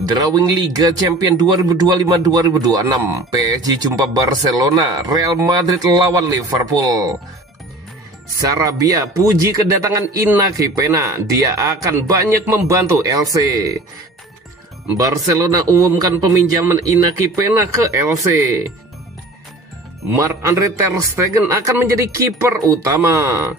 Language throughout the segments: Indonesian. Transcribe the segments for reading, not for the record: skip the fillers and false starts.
Drawing Liga Champions 2025-2026, PSG jumpa Barcelona, Real Madrid lawan Liverpool. Sarabia puji kedatangan Inaki Pena, dia akan banyak membantu LC. Barcelona umumkan peminjaman Inaki Pena ke LC. Marc-Andre ter Stegen akan menjadi kiper utama.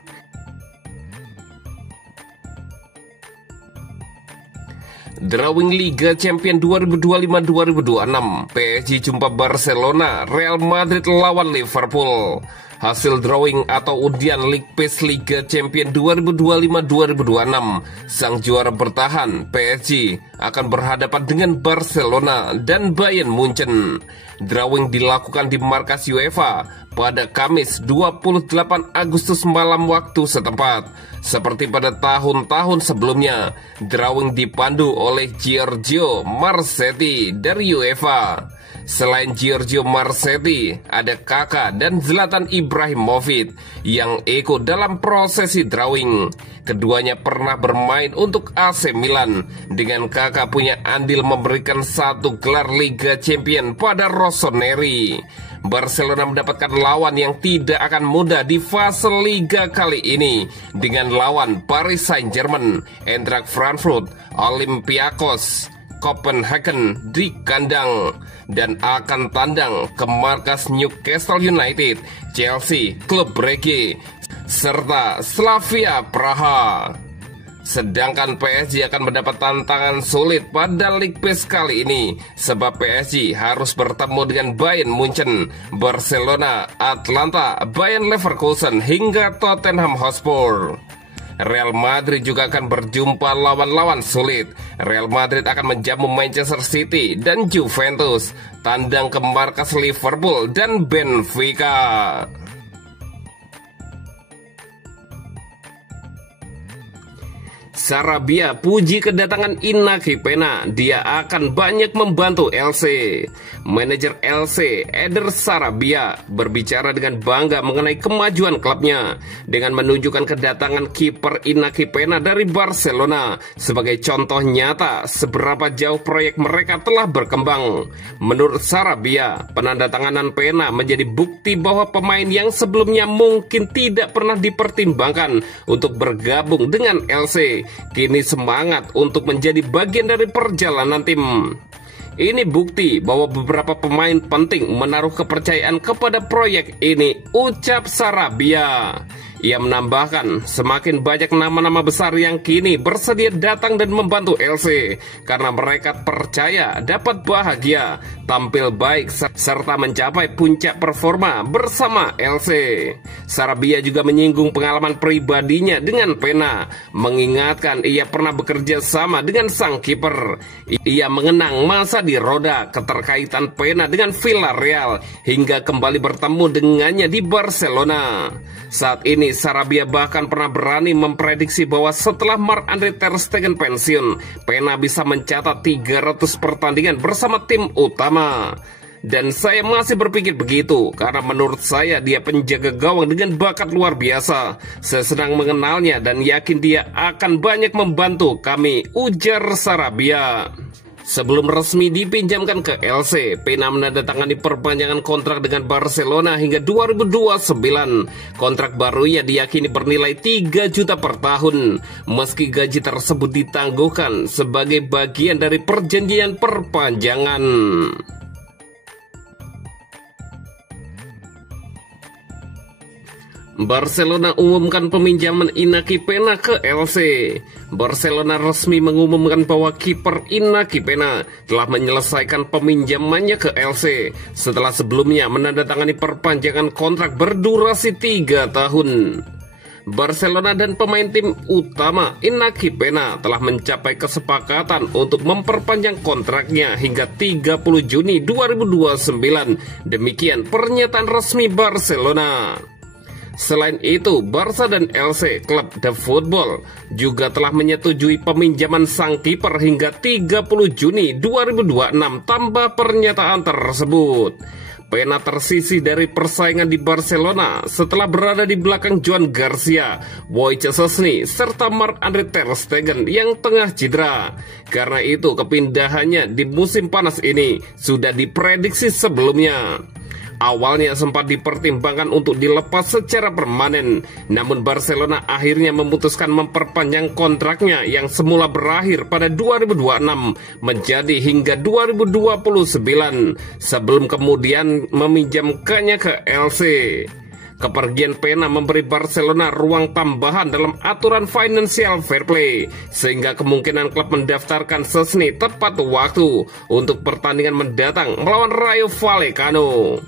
Drawing Liga Champions 2025-2026, PSG jumpa Barcelona, Real Madrid lawan Liverpool. Hasil drawing atau undian League Pass Liga Champions 2025-2026, sang juara bertahan PSG akan berhadapan dengan Barcelona dan Bayern Munchen. Drawing dilakukan di markas UEFA pada Kamis 28 Agustus malam waktu setempat. Seperti pada tahun-tahun sebelumnya, drawing dipandu oleh Giorgio Marchetti dari UEFA. Selain Giorgio Marchetti, ada Kakak dan Zlatan Ibrahimovic yang ikut dalam prosesi drawing. Keduanya pernah bermain untuk AC Milan, dengan Kakak punya andil memberikan satu gelar Liga Champions pada Rossoneri. Barcelona mendapatkan lawan yang tidak akan mudah di fase Liga kali ini, dengan lawan Paris Saint-Germain, Eintracht Frankfurt, Olympiakos, Copenhagen di kandang, dan akan tandang ke markas Newcastle United, Chelsea, Klub Brugge, serta Slavia Praha. Sedangkan PSG akan mendapat tantangan sulit pada League Pass kali ini, sebab PSG harus bertemu dengan Bayern Munchen, Barcelona, Atlanta, Bayern Leverkusen hingga Tottenham Hotspur. Real Madrid juga akan berjumpa lawan-lawan sulit. Real Madrid akan menjamu Manchester City dan Juventus, tandang ke markas Liverpool dan Benfica. Sarabia puji kedatangan Inaki Pena, dia akan banyak membantu LC. Manajer LC, Eder Sarabia, berbicara dengan bangga mengenai kemajuan klubnya dengan menunjukkan kedatangan kiper Inaki Pena dari Barcelona sebagai contoh nyata seberapa jauh proyek mereka telah berkembang. Menurut Sarabia, penandatanganan Pena menjadi bukti bahwa pemain yang sebelumnya mungkin tidak pernah dipertimbangkan untuk bergabung dengan LC kini semangat untuk menjadi bagian dari perjalanan tim. Ini bukti bahwa beberapa pemain penting menaruh kepercayaan kepada proyek ini, ucap Sarabia. Ia menambahkan, semakin banyak nama-nama besar yang kini bersedia datang dan membantu LC karena mereka percaya dapat bahagia, tampil baik, serta mencapai puncak performa bersama LC. Sarabia juga menyinggung pengalaman pribadinya dengan Pena, mengingatkan ia pernah bekerja sama dengan sang kiper. Ia mengenang masa di roda, keterkaitan Pena dengan Villarreal, hingga kembali bertemu dengannya di Barcelona. Saat ini Sarabia bahkan pernah berani memprediksi bahwa setelah Marc-Andre ter Stegen pensiun, Pena bisa mencatat 300 pertandingan bersama tim utama. Dan saya masih berpikir begitu, karena menurut saya dia penjaga gawang dengan bakat luar biasa. Saya senang mengenalnya dan yakin dia akan banyak membantu kami, ujar Sarabia. Sebelum resmi dipinjamkan ke LC, Pena menandatangani perpanjangan kontrak dengan Barcelona hingga 2029. Kontrak barunya diyakini bernilai 3 juta per tahun, meski gaji tersebut ditangguhkan sebagai bagian dari perjanjian perpanjangan. Barcelona umumkan peminjaman Inaki Pena ke LC. Barcelona resmi mengumumkan bahwa kiper Inaki Pena telah menyelesaikan peminjamannya ke LC setelah sebelumnya menandatangani perpanjangan kontrak berdurasi 3 tahun. Barcelona dan pemain tim utama Inaki Pena telah mencapai kesepakatan untuk memperpanjang kontraknya hingga 30 Juni 2029. Demikian pernyataan resmi Barcelona. Selain itu, Barca dan LC, klub The Football, juga telah menyetujui peminjaman sang kiper hingga 30 Juni 2026 tanpa pernyataan tersebut. Pena tersisih dari persaingan di Barcelona setelah berada di belakang Joan Garcia, Wojciech Szczęsny, serta Marc-Andre ter Stegen yang tengah cedera. Karena itu kepindahannya di musim panas ini sudah diprediksi sebelumnya. Awalnya sempat dipertimbangkan untuk dilepas secara permanen, namun Barcelona akhirnya memutuskan memperpanjang kontraknya yang semula berakhir pada 2026 menjadi hingga 2029, sebelum kemudian meminjamkannya ke LC. Kepergian Pena memberi Barcelona ruang tambahan dalam aturan financial fair play, sehingga kemungkinan klub mendaftarkan Szczęsny tepat waktu untuk pertandingan mendatang melawan Rayo Vallecano.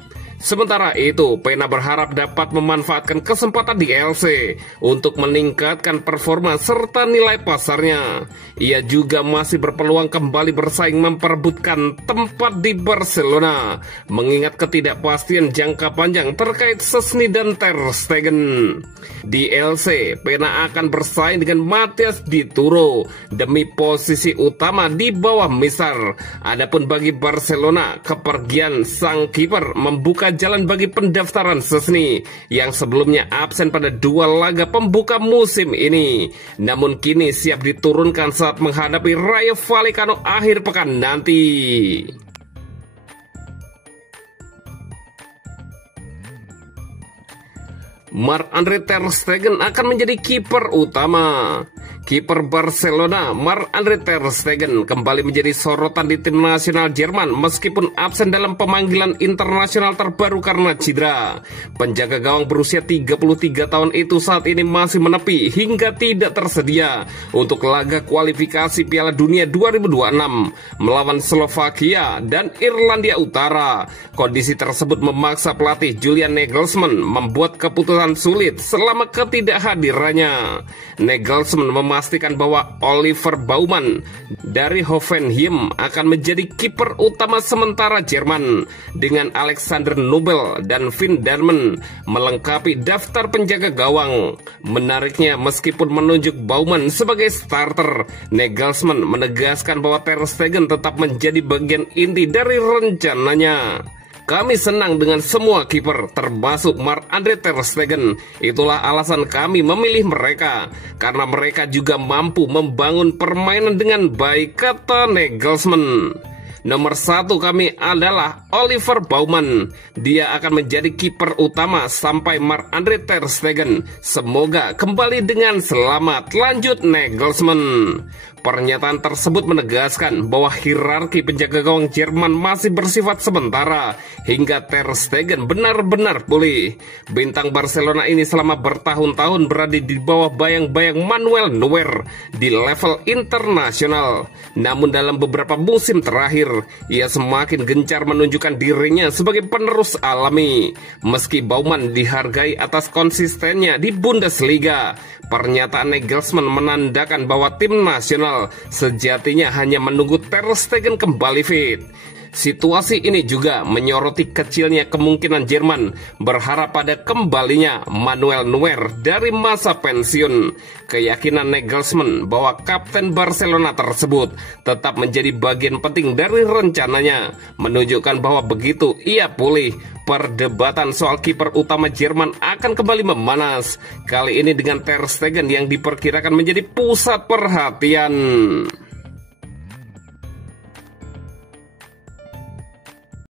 Sementara itu, Pena berharap dapat memanfaatkan kesempatan di LC untuk meningkatkan performa serta nilai pasarnya. Ia juga masih berpeluang kembali bersaing memperebutkan tempat di Barcelona, mengingat ketidakpastian jangka panjang terkait Szczęsny dan ter Stegen. Di LC, Pena akan bersaing dengan Matias Dituro demi posisi utama di bawah Misar. Adapun bagi Barcelona, kepergian sang kiper membuka jalan bagi pendaftaran Szczęsny yang sebelumnya absen pada 2 laga pembuka musim ini, namun kini siap diturunkan saat menghadapi Rayo Vallecano akhir pekan nanti. Marc-Andre ter Stegen akan menjadi kiper utama. Kiper Barcelona Marc-Andre ter Stegen kembali menjadi sorotan di tim nasional Jerman meskipun absen dalam pemanggilan internasional terbaru karena cedera. Penjaga gawang berusia 33 tahun itu saat ini masih menepi hingga tidak tersedia untuk laga kualifikasi Piala Dunia 2026 melawan Slovakia dan Irlandia Utara. Kondisi tersebut memaksa pelatih Julian Nagelsmann membuat keputusan sulit selama ketidakhadirannya. Nagelsmann memastikan bahwa Oliver Baumann dari Hoffenheim akan menjadi kiper utama sementara Jerman, dengan Alexander Nubel dan Finn Darman melengkapi daftar penjaga gawang. Menariknya, meskipun menunjuk Baumann sebagai starter, Nagelsmann menegaskan bahwa ter Stegen tetap menjadi bagian inti dari rencananya. Kami senang dengan semua kiper, termasuk Marc-Andre ter Stegen. Itulah alasan kami memilih mereka, karena mereka juga mampu membangun permainan dengan baik, kata Nagelsmann. Nomor 1 kami adalah Oliver Baumann. Dia akan menjadi kiper utama sampai Marc-Andre ter Stegen semoga kembali dengan selamat, lanjut Nagelsmann. Pernyataan tersebut menegaskan bahwa hierarki penjaga gawang Jerman masih bersifat sementara hingga ter Stegen benar-benar pulih. Bintang Barcelona ini selama bertahun-tahun berada di bawah bayang-bayang Manuel Neuer di level internasional. Namun dalam beberapa musim terakhir, ia semakin gencar menunjukkan dirinya sebagai penerus alami. Meski Baumann dihargai atas konsistennya di Bundesliga, pernyataan Nagelsmann menandakan bahwa tim nasional sejatinya hanya menunggu ter Stegen kembali fit. Situasi ini juga menyoroti kecilnya kemungkinan Jerman berharap pada kembalinya Manuel Neuer dari masa pensiun. Keyakinan Nagelsmann bahwa kapten Barcelona tersebut tetap menjadi bagian penting dari rencananya menunjukkan bahwa begitu ia pulih, perdebatan soal kiper utama Jerman akan kembali memanas. Kali ini dengan ter Stegen yang diperkirakan menjadi pusat perhatian.